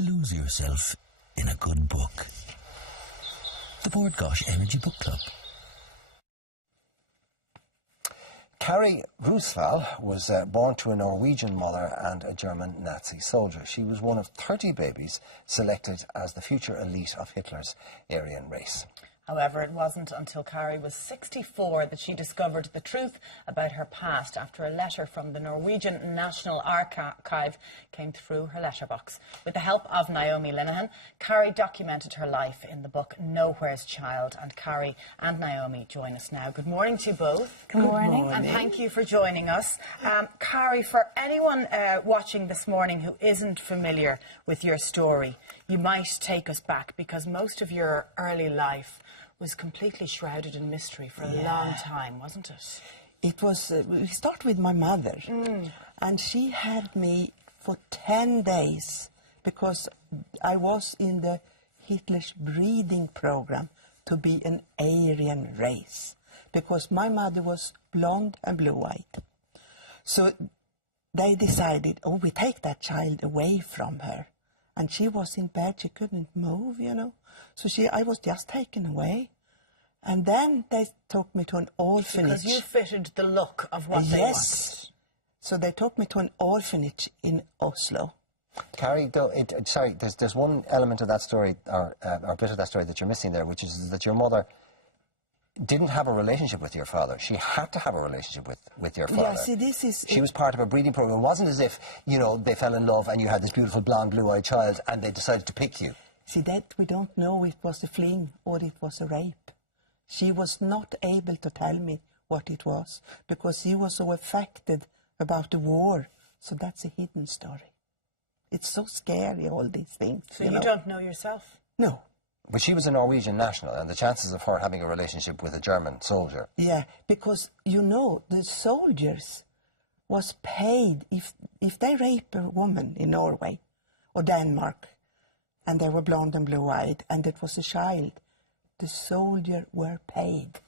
Lose yourself in a good book. The Gáis Energy Book Club. Carrie Roosevelt was born to a Norwegian mother and a German Nazi soldier. She was one of 30 babies selected as the future elite of Hitler's Aryan race. However, it wasn't until Carrie was 64 that she discovered the truth about her past after a letter from the Norwegian National Archive came through her letterbox. With the help of Naomi Linehan, Carrie documented her life in the book Nowhere's Child, and Carrie and Naomi join us now. Good morning to you both. Good morning. And thank you for joining us. Carrie, for anyone watching this morning who isn't familiar with your story, you might take us back, because most of your early life was completely shrouded in mystery for a long time, wasn't it? It was, we start with my mother, and she had me for 10 days because I was in the Hitler's breeding program to be an Aryan race, because my mother was blonde and blue-eyed. So they decided, oh, we take that child away from her. And she was in bed, she couldn't move, you know. So I was just taken away. And then they took me to an orphanage. Because you fitted the look of what they wanted. So they took me to an orphanage in Oslo. Carrie, though, sorry, there's one element of that story, or bit of that story that you're missing there, which is that your mother didn't have a relationship with your father. She had to have a relationship with your father. Yeah, see, this is... She was part of a breeding program. It wasn't as if, you know, they fell in love and you had this beautiful blonde, blue-eyed child and they decided to pick you. See, that we don't know if it was a fling or it was a rape. She was not able to tell me what it was because she was so affected about the war. So that's a hidden story. It's so scary, all these things. So you don't know yourself? No. But she was a Norwegian national, and the chances of her having a relationship with a German soldier... Yeah, because, you know, the soldiers was paid, if they rape a woman in Norway or Denmark, and they were blonde and blue-eyed, and it was a child, the soldier were paid.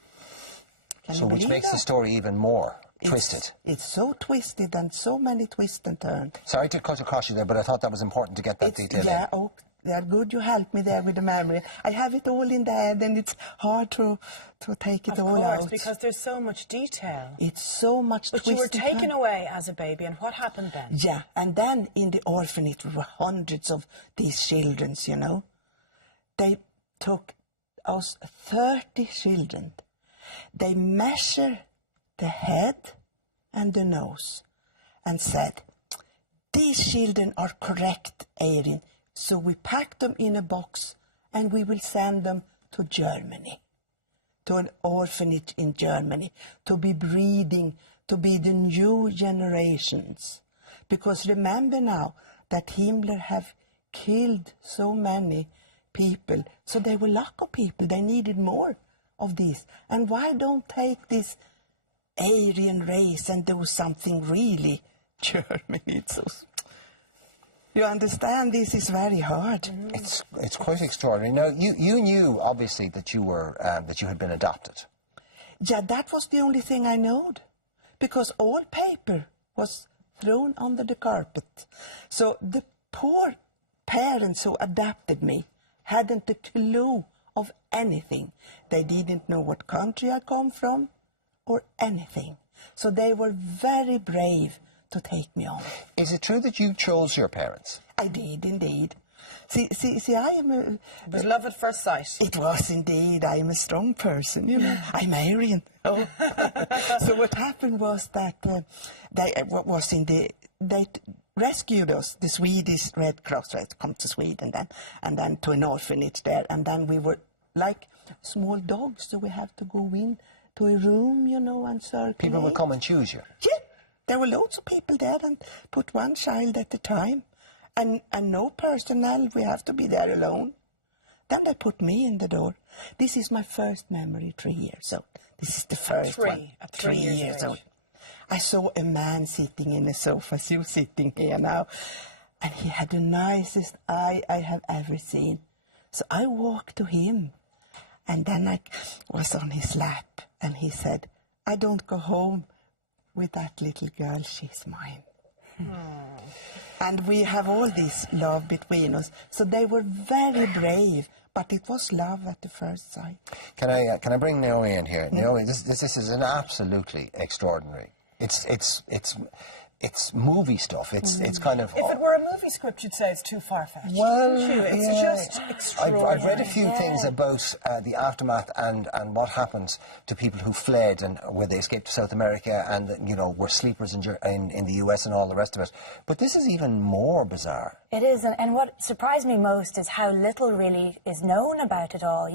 So which makes the story even more twisted. It's so twisted, and so many twists and turns. Sorry to cut across you there, but I thought that was important to get that detail yeah, in. Oh, they're good you helped me there with the memory. I have it all in the head, and it's hard to take it all out. Of course, because there's so much detail. It's so much But you were taken away as a baby, and what happened then? Yeah, and then in the orphanage were hundreds of these children, you know. They took us 30 children. They measured the head and the nose and said, these children are correct, Aryan. So we packed them in a box and we will send them to Germany, to an orphanage in Germany, to be breeding, to be the new generations. Because remember now that Himmler have killed so many people, so they were lack of people, they needed more of these. And why don't take this Aryan race and do something really German? You understand, this is very hard. It's quite extraordinary. Now, you knew, obviously, that you were that you had been adopted. Yeah, that was the only thing I knowed, because all paper was thrown under the carpet. So the poor parents who adopted me hadn't a clue of anything. They didn't know what country I come from or anything. So they were very brave to take me on. Is it true that you chose your parents? I did, indeed. See, I am a... It was love at first sight. It was indeed. I am a strong person, you know. I'm Aryan. Oh. So what happened was that they rescued us, the Swedish Red Cross, right, come to Sweden and then to an orphanage there, and then we were like small dogs, so we have to go in to a room, you know, and circulate. People would come and choose you? Yeah, there were loads of people there, and put one child at a time, and no personnel, we have to be there alone. Then they put me in the door. This is my first memory, 3 years old. This is the first one. At 3 years old. I saw a man sitting in a sofa, as you sitting here now, and he had the nicest eye I have ever seen. So I walked to him, and then I was on his lap, and he said, I don't go home with that little girl, she's mine. And we have all this love between us. So they were very brave, but it was love at the first sight. Can I bring Naomi in here? Naomi, this is an absolutely extraordinary. It's movie stuff. It's kind of. If it were a movie script, you'd say it's too far-fetched. Well, It's yeah. just extraordinary. I've read a few things about the aftermath and what happens to people who fled and where they escaped to South America and were sleepers in the US and all the rest of it. But this is even more bizarre. It is, and what surprised me most is how little really is known about it all.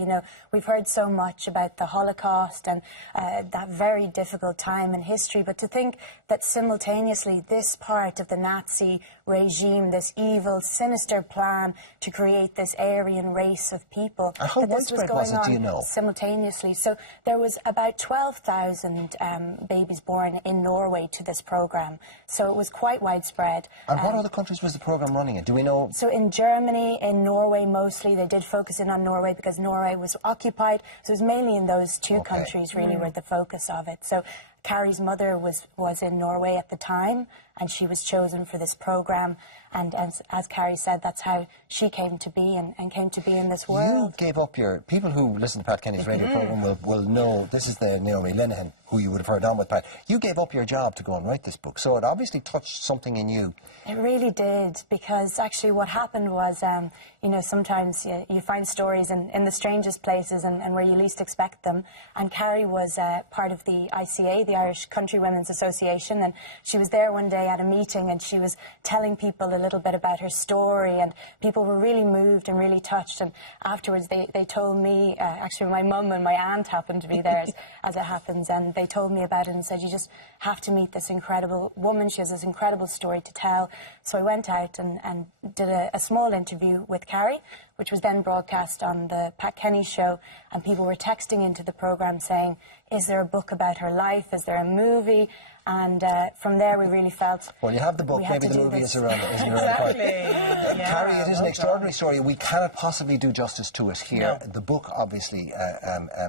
We've heard so much about the Holocaust and that very difficult time in history, but to think that simultaneously this part of the Nazi regime, this evil, sinister plan to create this Aryan race of people, how that this was widespread going was it, do you on know? simultaneously. So there was about 12,000 babies born in Norway to this programme, so it was quite widespread. And what other countries was the programme running in? Do we know? So in Germany, in Norway mostly, they did focus in on Norway because Norway was occupied. So it was mainly in those two countries really were the focus of it. So Carrie's mother was in Norway at the time, and she was chosen for this programme. And as Carrie said, that's how she came to be and came to be in this world. You gave up your... People who listen to Pat Kenny's radio programme will know this is the Naomi Linehan who you would have heard on with Pat. You gave up your job to go and write this book, so it obviously touched something in you. It really did, because actually what happened was, sometimes you find stories in the strangest places and where you least expect them. And Carrie was part of the ICA, the Irish Country Women's Association, and she was there one day at a meeting and she was telling people a little bit about her story, and people were really moved and really touched. And afterwards they told me, actually my mum and my aunt happened to be there as it happens, and they told me about it and said, you just have to meet this incredible woman. She has this incredible story to tell. So I went out and did a small interview with Carrie, which was then broadcast on the Pat Kenny show, and people were texting into the programme saying, is there a book about her life? Is there a movie? And from there we really felt... Well, you have the book, maybe the movie isn't around the corner. Carrie, it is an extraordinary story. We cannot possibly do justice to it here. No. The book obviously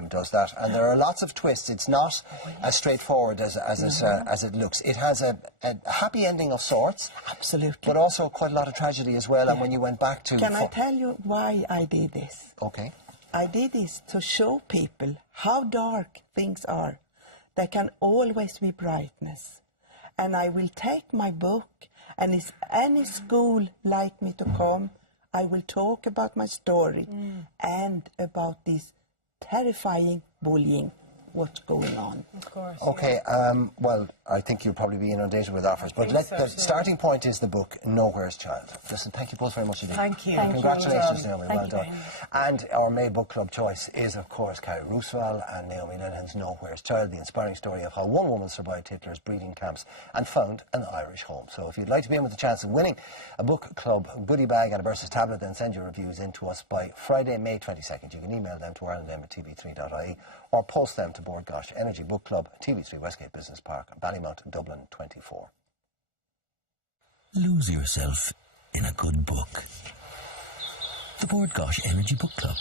does that, and there are lots of twists. It's not as straightforward as it looks. It has a happy ending of sorts. Absolutely. But also quite a lot of tragedy as well, and when you went back to... Can I tell you why I did this? Okay. I did this to show people how dark things are. There can always be brightness. And I will take my book, and if any school like me to come, I will talk about my story and about this terrifying bullying, what's going on. Of course. Okay, well, I think you'll probably be inundated with offers, but the starting point is the book, Nowhere's Child. Listen, thank you both very much indeed. Thank you. Congratulations, Naomi, well done. You. And our May Book Club choice is, of course, Carrie Roosevelt and Naomi Linehan's Nowhere's Child, the inspiring story of how one woman survived Hitler's breeding camps and found an Irish home. So if you'd like to be in with a chance of winning a Book Club goodie bag and a Versus tablet, then send your reviews in to us by Friday, May 22nd. You can email them to irelandm@tv3.ie or post them to Board Gosh Energy Book Club, TV3 Westgate Business Park, Ballymount, Dublin 24. Lose yourself in a good book. The Board Gosh Energy Book Club.